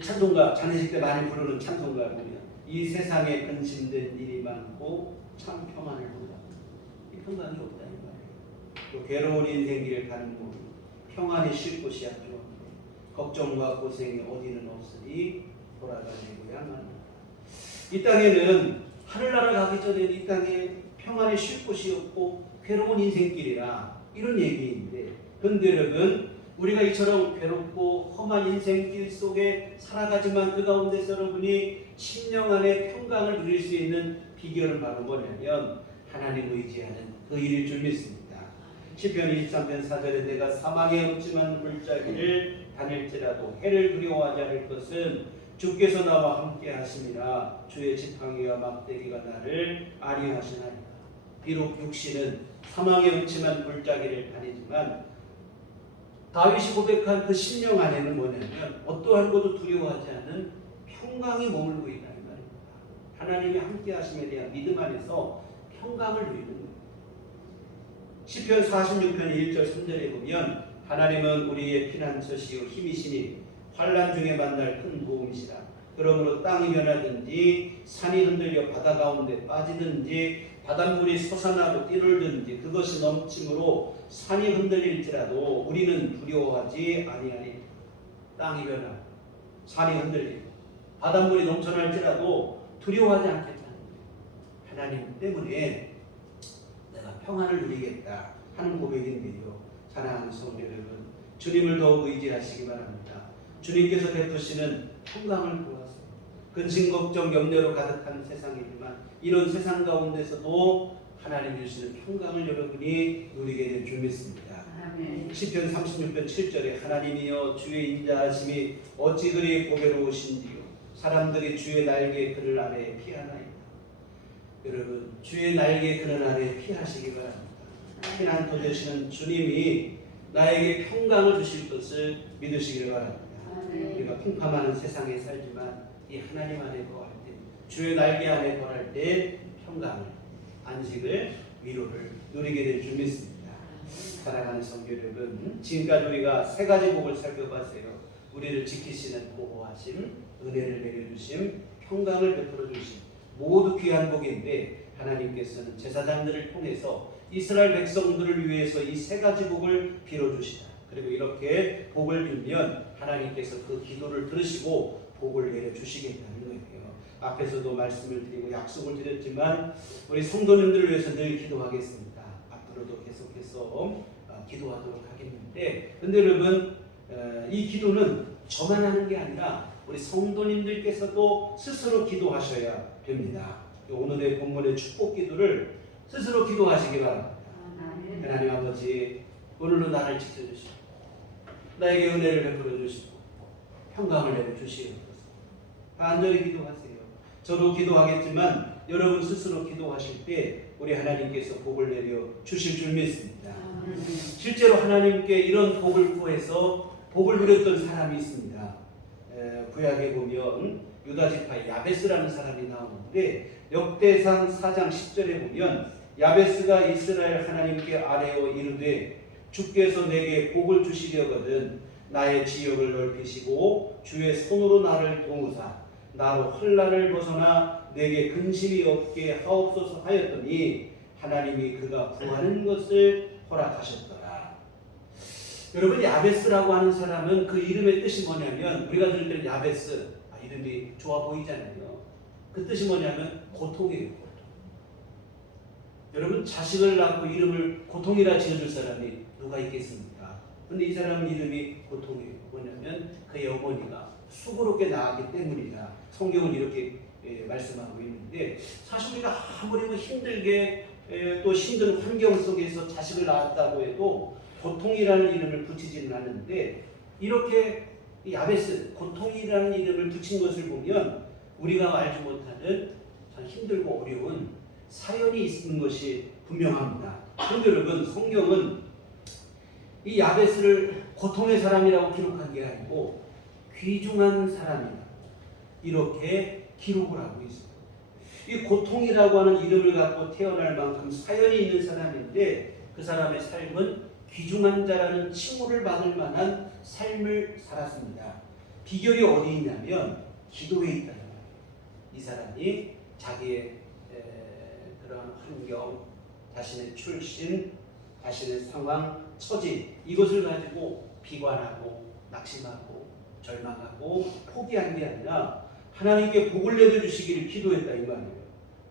찬송가, 장례식 때 많이 부르는 찬송가 보면 이 세상에 근심된 일이 많고 참 평안을 보다. 이 평안이 없다 이 말이에요. 또 괴로운 인생길을 가는 몸, 평안이 쉴 곳이 없죠. 걱정과 고생이 어디는 없으니 돌아다니고 야만. 이 땅에는 하늘나라 가기 전에 이 땅에 평안이 쉴 곳이 없고 괴로운 인생길이라 이런 얘기인데, 그런데 여러분 우리가 이처럼 괴롭고 험한 인생길 속에 살아가지만 그 가운데서 여러분이 심령 안에 평강을 누릴 수 있는 비결은 바로 뭐냐면 하나님을 의지하는 그 일일 줄 믿습니다. 시편 23편 4절에 내가 사망의 음침한 물자기를 다닐지라도 해를 두려워하지 않을 것은 주께서 나와 함께 하심이라. 주의 지팡이와 막대기가 나를 안위하시나이다. 비록 육신은 사망의 음침한 물자기를 다니지만 다윗이 고백한 그 심령 안에는 뭐냐면 어떠한 것도 두려워하지 않는 평강이 머물고 있다 이 말입니다. 하나님의 함께 하심에 대한 믿음 안에서 평강을 누리는 거예요. 시편 46편 1절 3절에 보면 하나님은 우리의 피난처시요 힘이시니 환난 중에 만날 큰 도움이시라. 그러므로 땅이 변하든지 산이 흔들려 바다 가운데 빠지든지 바닷물이 솟아나고 뛰놀든지 그것이 넘침으로 산이 흔들릴지라도 우리는 두려워하지 아니하니. 땅이 변하고 산이 흔들리고 바닷물이 넘쳐날지라도 두려워하지 않겠다는 거예요. 하나님 때문에 내가 평안을 누리겠다 하는 고백인데요. 사랑하는 성도 여러분, 주님을 더욱 의지하시기 바랍니다. 주님께서 베푸시는 평강을 구하세요. 근심 걱정 염려로 가득한 세상이지만 이런 세상 가운데서도 하나님 주시는 평강을 여러분이 누리게 될 줄 믿습니다. 아멘. 시편 36편 7절에 하나님이여 주의 인자하심이 어찌 그리 보배로우신지요. 사람들이 주의 날개 그늘 아래에 피하나이다. 여러분, 주의 날개 그늘 아래에 피하시기 바랍니다. 피난처 되시는 주님이 나에게 평강을 주실 것을 믿으시길 바랍니다. 아멘. 우리가 풍파많은 세상에 살지만 이 하나님 안에 거할 때, 주의 날개 안에 거할 때 평강을, 안식을, 위로를 누리게 될 줄 믿습니다. 사랑하는 성도 여러분, 지금까지 우리가 세 가지 복을 살펴봤어요. 우리를 지키시는 보호하심, 은혜를 내려주심, 평강을 베풀어 주심, 모두 귀한 복인데 하나님께서는 제사장들을 통해서 이스라엘 백성들을 위해서 이 세 가지 복을 빌어주시다. 그리고 이렇게 복을 빌면 하나님께서 그 기도를 들으시고 복을 내려주시겠다는 거예요. 앞에서도 말씀을 드리고 약속을 드렸지만 우리 성도님들을 위해서 늘 기도하겠습니다. 앞으로도 계속해서 기도하도록 하겠는데, 근데 여러분, 이 기도는 저만 하는 게 아니라 우리 성도님들께서도 스스로 기도하셔야 됩니다. 오늘의 본문의 축복 기도를 스스로 기도하시기 바랍니다. 하나님 아버지, 오늘도 나를 지켜주시고 나에게 은혜를 베풀어 주시고 평강을 내려주시옵소서. 간절히 기도하세요. 저도 기도하겠지만 여러분 스스로 기도하실 때 우리 하나님께서 복을 내려 주실 줄 믿습니다. 실제로 하나님께 이런 복을 구해서 복을 누렸던 사람이 있습니다. 구약에 보면 유다지파의 야베스라는 사람이 나오는데 역대상 4장 10절에 보면 야베스가 이스라엘 하나님께 아뢰어 이르되 주께서 내게 복을 주시려거든 나의 지역을 넓히시고 주의 손으로 나를 도우사 나로 환난을 벗어나 내게 근심이 없게 하옵소서 하였더니 하나님이 그가 구하는 것을 허락하셨더라. 여러분, 야베스라고 하는 사람은 그 이름의 뜻이 뭐냐면, 우리가 들을 때는 야베스, 이름이 좋아 보이잖아요. 그 뜻이 뭐냐면 고통이에요. 고통. 여러분, 자식을 낳고 이름을 고통이라 지어줄 사람이 누가 있겠습니까? 근데 이 사람 이름이 고통이에요. 뭐냐면 그의 어머니가 수고롭게 낳았기 때문이다. 성경은 이렇게 말씀하고 있는데, 사실 우리가 아무리 힘들게 또 힘든 환경 속에서 자식을 낳았다고 해도 고통이라는 이름을 붙이지는 않는데, 이렇게 야베스, 고통이라는 이름을 붙인 것을 보면 우리가 알지 못하는 참 힘들고 어려운 사연이 있는 것이 분명합니다. 그런데 여러분, 성경은 이 야베스를 고통의 사람이라고 기록한 게 아니고 귀중한 사람이다, 이렇게 기록을 하고 있어요. 이 고통이라고 하는 이름을 갖고 태어날 만큼 사연이 있는 사람인데 그 사람의 삶은 귀중한 자라는 칭호를 받을 만한 삶을 살았습니다. 비결이 어디 있냐면 기도에 있다는 거예요. 이 사람이 자기의 그러한 환경, 자신의 출신, 자신의 상황, 처지, 이것을 가지고 비관하고 낙심하고 절망하고 포기한 게 아니라 하나님께 복을 내려주시기를 기도했다, 이 말이에요.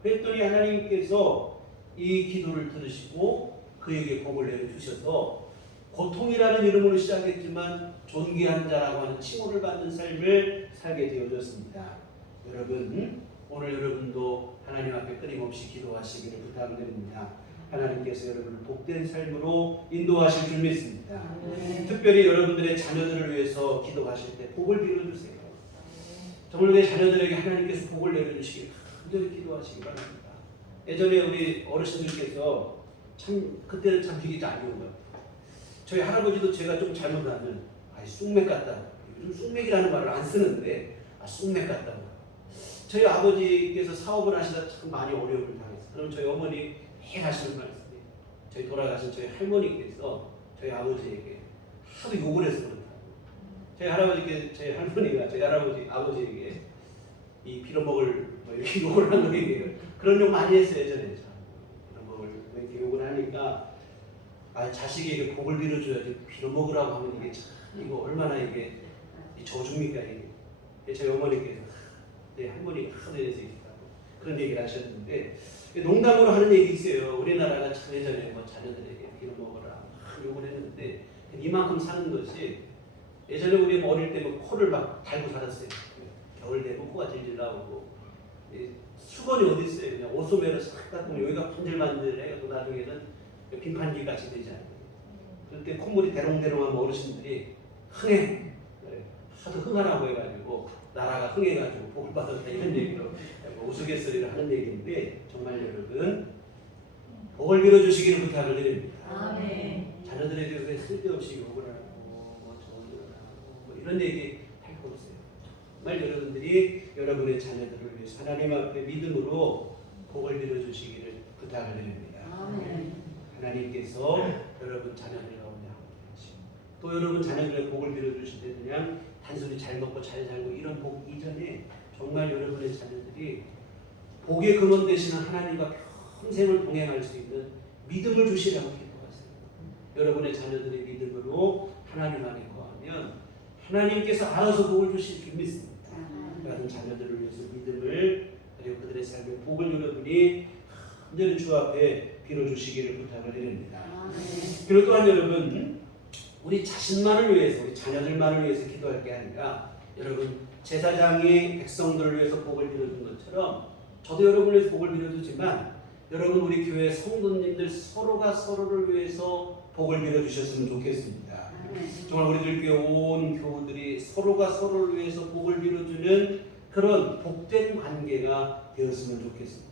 그랬더니 하나님께서 이 기도를 들으시고 그에게 복을 내려주셔서 고통이라는 이름으로 시작했지만 존귀한 자라고 하는 칭호를 받는 삶을 살게 되어졌습니다. 여러분, 오늘 여러분도 하나님 앞에 끊임없이 기도하시기를 부탁드립니다. 하나님께서 여러분을 복된 삶으로 인도하실 줄 믿습니다. 특별히 여러분들의 자녀들을 위해서 기도하실 때 복을 빌어주세요. 정말 내 자녀들에게 하나님께서 복을 내려주시길 간절히 기도하시기 바랍니다. 예전에 우리 어르신들께서 참 그때는 참 되게 안 좋은 거예요. 저희 할아버지도 제가 좀 잘못하면 쑥맥 같다. 요즘 쑥맥이라는 말을 안 쓰는데 쑥맥 같다고. 저희 아버지께서 사업을 하시다 참 많이 어려움을 당했어요. 그럼 저희 어머니 매일 하시는 말씀이에요. 저희 돌아가신 저희 할머니께서 저희 아버지에게 하도 욕을 해서 그렇다고. 저희 할아버지께 저희 할머니가 저희 아버지에게 이 빌어먹을 뭐 이렇게 욕을 한 거예요. 그런 욕 많이 했어요, 예전에. 빌어먹을 이렇게 욕을 하니까 자식에게 복을 빌어줘야지 빌어먹으라고 하면 이게 참 이거 얼마나 이게 저주입니까 이게. 저희 어머니께서 할머니가 하도 해서 그런 얘기를 하셨는데, 농담으로 하는 얘기 있어요. 우리나라가 참 예전에 뭐 자녀들에게 빌어먹어라 욕을 했는데 이만큼 사는 것이, 예전에 우리 어릴 때 뭐 코를 막 달고 살았어요. 겨울 되면 코가 질질 나오고 수건이 어디 있어요. 그냥 옷소매로 싹 닦으면 여기가 분질만질해서 나중에는 빙판기 같이 되잖아요. 그때 콧물이 대롱대롱한 어르신들이 흥해, 하도 흥하라고 해가지고 나라가 흥해가지고 복을 받았다, 이런 얘기로 우스갯소리를 하는 얘기인데, 정말 여러분 복을 빌어주시기를 부탁을 드립니다. 아멘. 자녀들에게 왜 쓸데없이 욕을 하고 뭐 저주를 하고 뭐 이런 얘기 할 거 없어요. 정말 여러분들이 여러분의 자녀들을 위해서 하나님 앞에 믿음으로 복을 빌어주시기를 부탁을 드립니다. 아멘. 하나님께서 여러분 자녀들 가운데 함께 또 여러분 자녀들의 복을 빌어주실 때 그냥 단순히 잘 먹고 잘 살고 이런 복 이전에 정말 여러분의 자녀들이 복의 근원 되시는 하나님과 평생을 동행할 수 있는 믿음을 주시라고 기도하세요. 여러분의 자녀들의 믿음으로 하나님 안에 거하면 하나님께서 알아서 복을 주실 줄 믿습니다. 여러분 자녀들을 위해서 믿음을 그리고 그들의 삶의 복을 여러분이 온전히 주 앞에 빌어주시기를 부탁을 드립니다. 그리고 또한 여러분 우리 자신만을 위해서 우리 자녀들만을 위해서 기도할 게 아니라 여러분 제사장이 백성들을 위해서 복을 빌어준 것처럼 저도 여러분을 위해서 복을 빌어주지만 여러분 우리 교회 성도님들 서로가 서로를 위해서 복을 빌어주셨으면 좋겠습니다. 정말 우리들 교회 온 교우들이 서로가 서로를 위해서 복을 빌어주는 그런 복된 관계가 되었으면 좋겠습니다.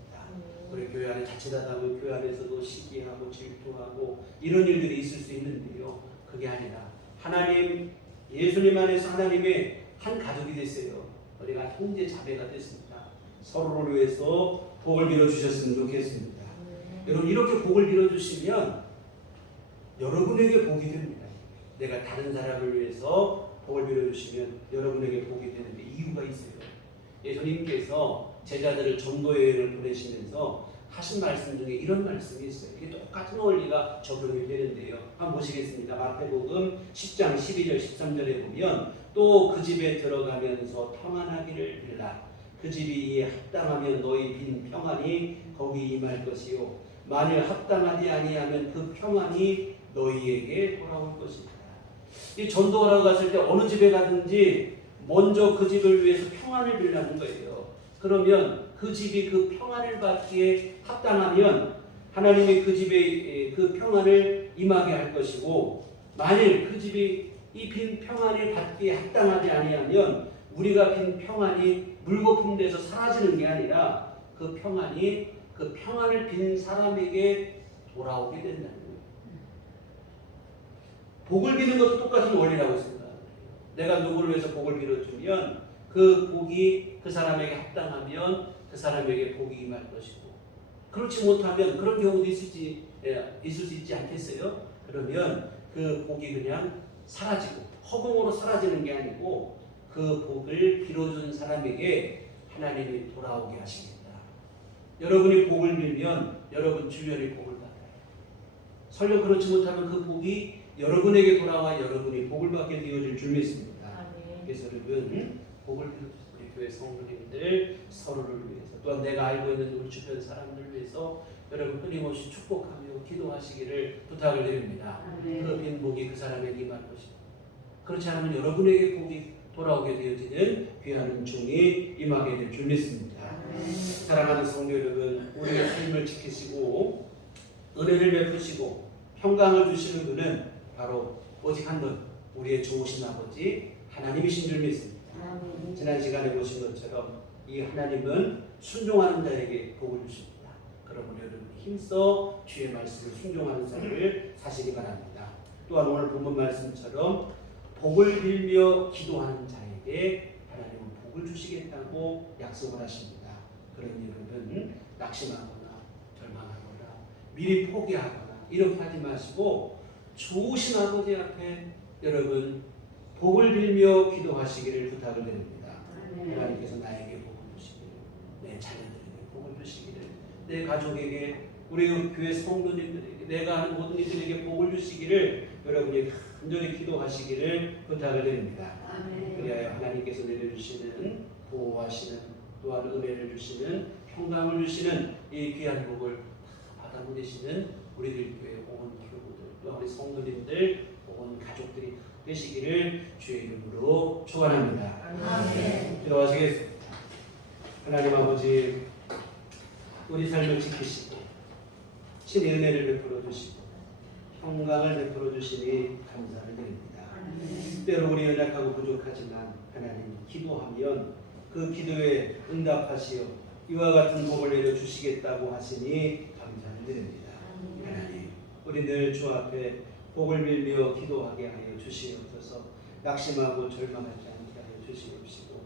우리 교회 안에 자칫하다 보면 교회 안에서도 시기하고 질투하고 이런 일들이 있을 수 있는데요. 그게 아니라 하나님 예수님 안에서 하나님의 한 가족이 됐어요. 우리가 형제 자매가 됐습니다. 서로를 위해서 복을 빌어주셨으면 좋겠습니다. 여러분 이렇게 복을 빌어주시면 여러분에게 복이 됩니다. 내가 다른 사람을 위해서 복을 빌어주시면 여러분에게 복이 되는데 이유가 있어요. 예수님께서 제자들을 전도 여행을 보내시면서 하신 말씀 중에 이런 말씀이 있어요. 이게 똑같은 원리가 적용이 되는데요. 한번 보시겠습니다. 마태복음 10장 12절 13절에 보면 또 그 집에 들어가면서 평안하기를 빌라. 그 집이 이에 합당하면 너희 빈 평안이 거기 임할 것이요 만일 합당하지 아니하면 그 평안이 너희에게 돌아올 것이다. 이 전도하러 갔을 때 어느 집에 가든지 먼저 그 집을 위해서 평안을 빌라는 거예요. 그러면 그 집이 그 평안을 받기에 합당하면 하나님이 그 집에 그 평안을 임하게 할 것이고 만일 그 집이 이 빈 평안을 받기에 합당하지 아니하면 우리가 빈 평안이 물거품 돼서 사라지는 게 아니라 그 평안이 그 평안을 빈 사람에게 돌아오게 된다는 거예요. 복을 비는 것도 똑같은 원리라고 생각합니다. 내가 누구를 위해서 복을 빌어주면 그 복이 그 사람에게 합당하면 그 사람에게 복이 임할 것이고 그렇지 못하면 그런 경우도 있을 수 있지 않겠어요? 그러면 그 복이 그냥 사라지고 허공으로 사라지는 게 아니고 그 복을 빌어준 사람에게 하나님이 돌아오게 하십니다. 여러분이 복을 빌면 여러분 주변이 복을 받아요. 설령 그렇지 못하면 그 복이 여러분에게 돌아와 여러분이 복을 받게 되어질 줄 믿습니다. 그래서 여러분 복을 빌어주세요. 우리 교회 성도님들 서로를 위해서 또한 내가 알고 있는 우리 주변 사람들을 위해서 여러분 끊임없이 축복하며 기도하시기를 부탁을 드립니다. 그 빈 복이 그 사람에게 임할 것입니다. 그렇지 않으면 여러분에게 복이 돌아오게 되어지는 귀한 은총이 임하게 될 줄 믿습니다. 사랑하는 성도 여러분, 우리의 삶을 지키시고 은혜를 베푸시고 평강을 주시는 분은 바로 오직 한 분, 우리의 좋으신 아버지 하나님이신 줄 믿습니다. 지난 시간에 보신 것처럼 이 하나님은 순종하는 자에게 복을 주십니다. 그러므로 여러분 힘써 주의 말씀을 순종하는 삶을 사시기 바랍니다. 또한 오늘 본문 말씀처럼 복을 빌며 기도하는 자에게 하나님은 복을 주시겠다고 약속을 하십니다. 그러니 여러분 낙심하거나 절망하거나 미리 포기하거나 이렇게 하지 마시고 좋으신 아버지 앞에 여러분 복을 빌며 기도하시기를 부탁을 드립니다. 하나님께서 나에게 복을 주시기를, 내 자녀들에게 복을 주시기를, 내 가족에게, 우리 교회 성도님들에게, 내가 하는 모든 이들에게 복을 주시기를 여러분이 간절히 기도하시기를 부탁을 드립니다. 그리하여 하나님께서 내려주시는 보호하시는 또한 은혜를 주시는 평강을 주시는 이 귀한 복을 받아 누리시는 우리들 교회 온 교우들 또 우리 성도님들 온 가족들이 되시기를 주의 이름으로 축원합니다. 기도하시겠습니다. 하나님 아버지 우리 삶을 지키시고 신의 은혜를 베풀어 주시고 평강을 베풀어 주시니 감사를 드립니다. 때로 우리 연약하고 부족하지만 하나님 기도하면 그 기도에 응답하시어 이와 같은 복을 내려 주시겠다고 하시니 감사를 드립니다. 하나님 우리 늘 주 앞에 복을 빌며 기도하게 하여 주시옵소서. 낙심하고 절망하지 않게 하여 주시옵시고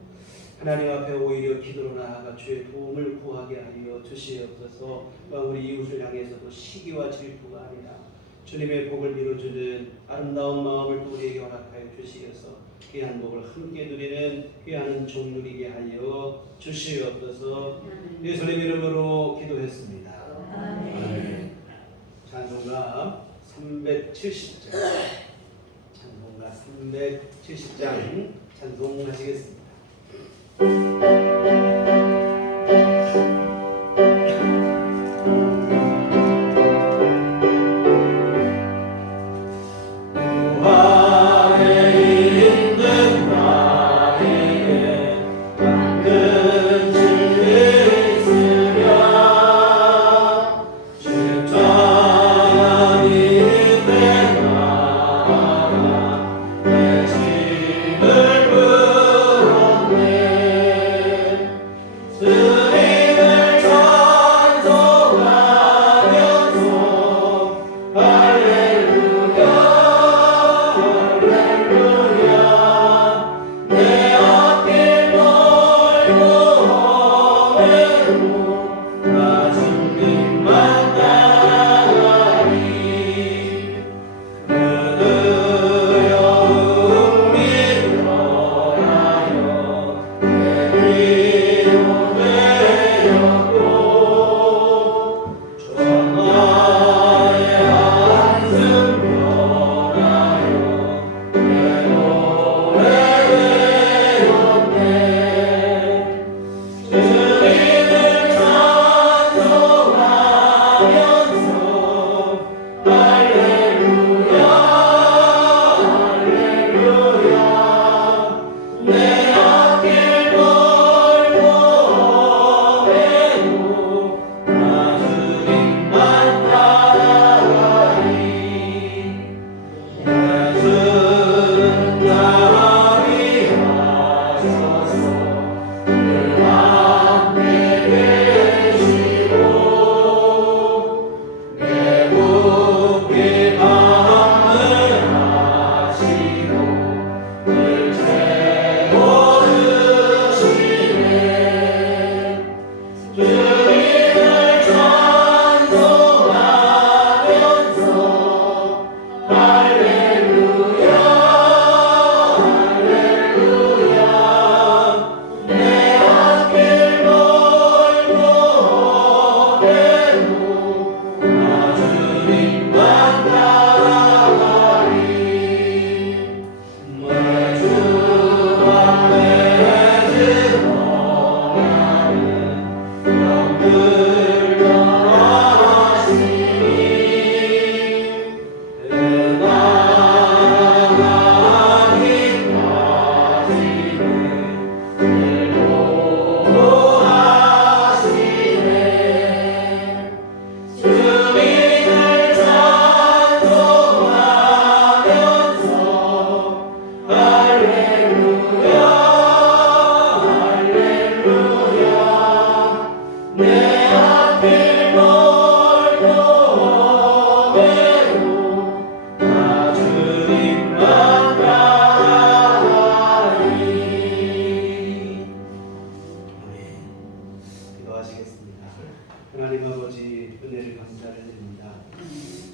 하나님 앞에 오히려 기도로 나아가 주의 도움을 구하게 하여 주시옵소서. 우리 이웃을 향해서도 시기와 질투가 아니라 주님의 복을 빌어주는 아름다운 마음을 또 우리에게 허락하여 주시어서 귀한 복을 함께 누리는 귀한 종 누리게 하여 주시옵소서. 예수님 이름으로 기도했습니다. 아멘. 찬송가 370장 찬송가 370장 찬송하시겠습니다.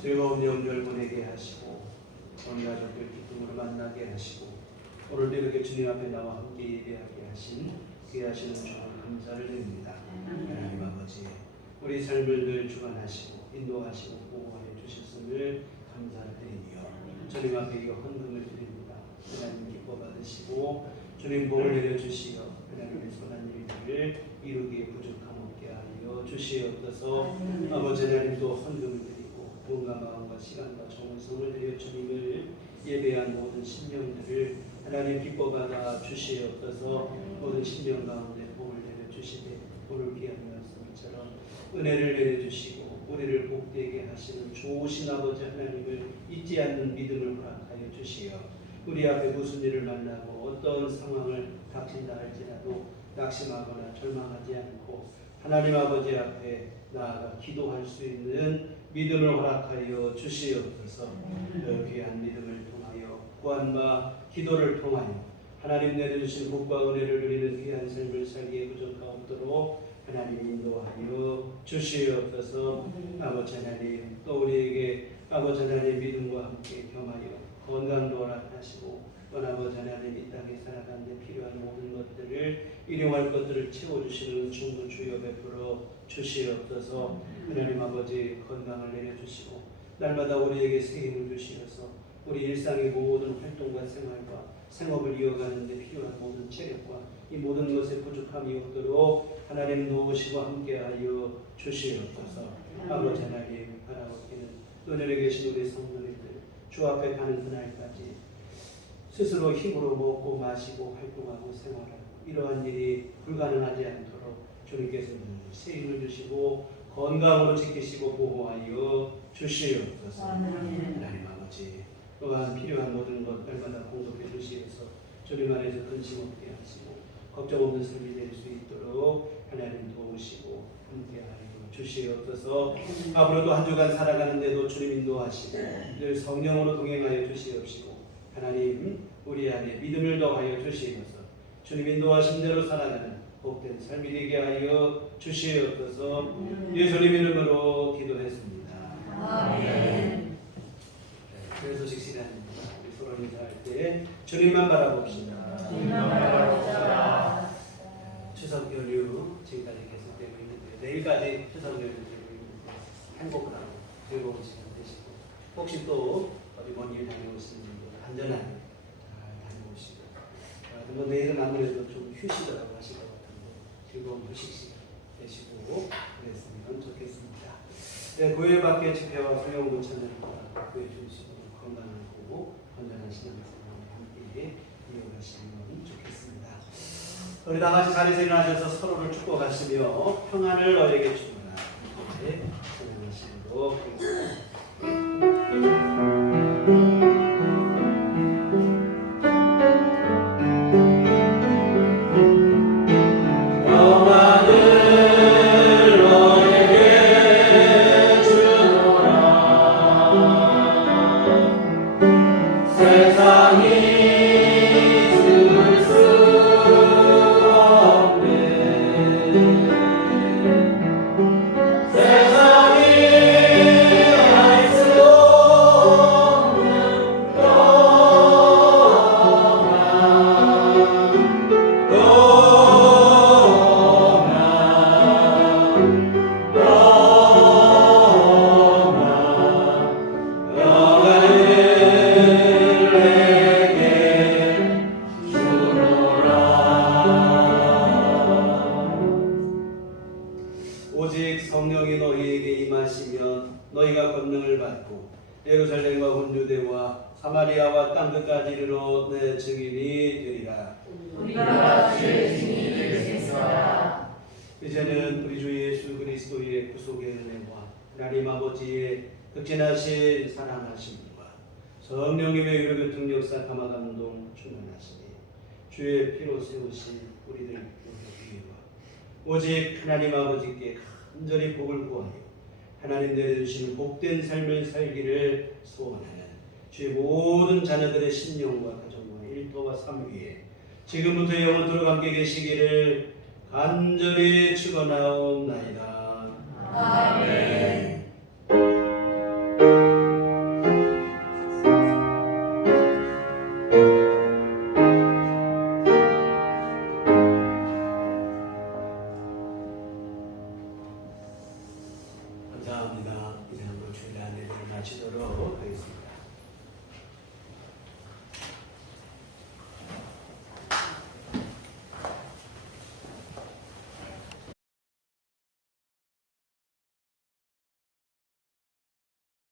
즐거운 명절 보내게 하시고 온 가족들 기쁨으로 만나게 하시고 오늘도 이렇게 주님 앞에 나와 함께 예배하게 하신 귀하시는 주님 감사를 드립니다. 하나님 아버지, 우리 삶을 늘 주관하시고 인도하시고 보호해 주셨음을 감사드리며 주님 앞에 이 헌금을 드립니다. 하나님 기뻐 받으시고 주님 복을 내려주시어 하나님의 선한 일들을 이루기에 부족함 없게 하여 주시옵소서. 아버지 하나님도 헌금을 드리고 돈과 마음과 시간과 정성을 들여 주님을 예배한 모든 심령들을 하나님 기뻐 받아 주시옵소서. 모든 심령 가운데 복을 내려주시되 오늘 귀한 말씀처럼 은혜를 내려주시고 우리를 복되게 하시는 좋으신 아버지 하나님을 잊지 않는 믿음을 허락하여 주시어 우리 앞에 무슨 일을 만나고 어떤 상황을 닥친다 할지라도 낙심하거나 절망하지 않고 하나님 아버지 앞에 나아가 기도할 수 있는 믿음을 허락하여 주시옵소서. 귀한 믿음을 통하여 구한바 기도를 통하여 하나님 내려주신 복과 은혜를 누리는 귀한 삶을 살기에 부족하옵도록 하나님 인도하여 주시옵소서. 아버지 하나님, 또 우리에게 아버지 하나님 믿음과 함께 겸하여 건강도 허락하시고, 또 아버지 하나님 이 땅에 살아가는 데 필요한 모든 것들을 일용할 것들을 채워주시는 은총도 주여 베풀어 주시옵소서. 하나님 아버지 건강을 내려주시고 날마다 우리에게 새 힘을 주시어서 우리 일상의 모든 활동과 생활과 생업을 이어가는 데 필요한 모든 체력과 이 모든 것에 부족함이 없도록 하나님 도우시고 함께하여 주시옵소서. 아버지 하나님, 바라옵기는 은혜에 계신 우리 성도님들 주 앞에 가는 그날까지 스스로 힘으로 먹고 마시고 활동하고 생활하고 이러한 일이 불가능하지 않도록 주님께서 새 힘을 주시고 건강으로 지키시고 보호하여 주시옵소서. 하나님 아버지, 또한 필요한 모든 것 날마다 공급해 주시어서 주님 안에서 근심 없게 하시고 걱정 없는 삶이 될 수 있도록 하나님 도우시고 함께하여 주시옵소서. 앞으로도 한 주간 살아가는데도 주님 인도하시고 늘 성령으로 동행하여 주시옵시고 하나님 우리 안에 믿음을 더하여 주시옵소서. 주님 인도하신 대로 살아가는 복된 삶이 되게 하여 주시옵소서. 예수님 이름으로 기도했습니다. 아멘. 그래소식 시간입니다. 우리 서로 인사할 때 주님만 바라봅시다. 주님만 바라봅시다. 추석 연휴 지금까지 계속되고 있는데 내일까지 추석 연휴 되고 있는데 행복을 하고 즐거운 시간 되시고 혹시 또 어디 먼 일 다녀오시는 분들 안전하게 잘 다녀오시고 뭐 내일은 아무래도 좀 휴식이라고 하실 것 같은데 즐거운 휴식 시간 되시고 그랬으면 좋겠습니다. 네, 교회 밖에 집회와 소형 문찬을 교회 중심으로 건강하고 건전한 신앙생활 함께 이어가시면 좋겠습니다. 우리 다 같이 자리에서 일어나셔서 서로를 축복하시며 평안을 너에게 주노라. 네, 찬양하시도록 하겠습니다. 오직 성령이 너희에게 임하시면 너희가 권능을 받고 예루살렘과 온 유대와 사마리아와 땅끝까지 이르러 내 증인이 되리라. 우리가 주의 증인이 되겠습니다. 이제는 우리 주 예수 그리스도의 구속의 은혜와 하나님 아버지의 극진하신 사랑하심과 성령님의 위로 교통 역사 감화 감동 충만하시니 주의 피로 세우신 우리들 위에와 오직 하나님 아버지께 간절히 복을 구하여 하나님 내려주시는 복된 삶을 살기를 소원하는 주의 모든 자녀들의 신령과 가정과 일터와 삶 위에 지금부터 영원토록 함께 계시기를 간절히 축원하옵나이다. 아멘. 감사합니다. 이제 한번 주일 안내를 마치도록 하겠습니다.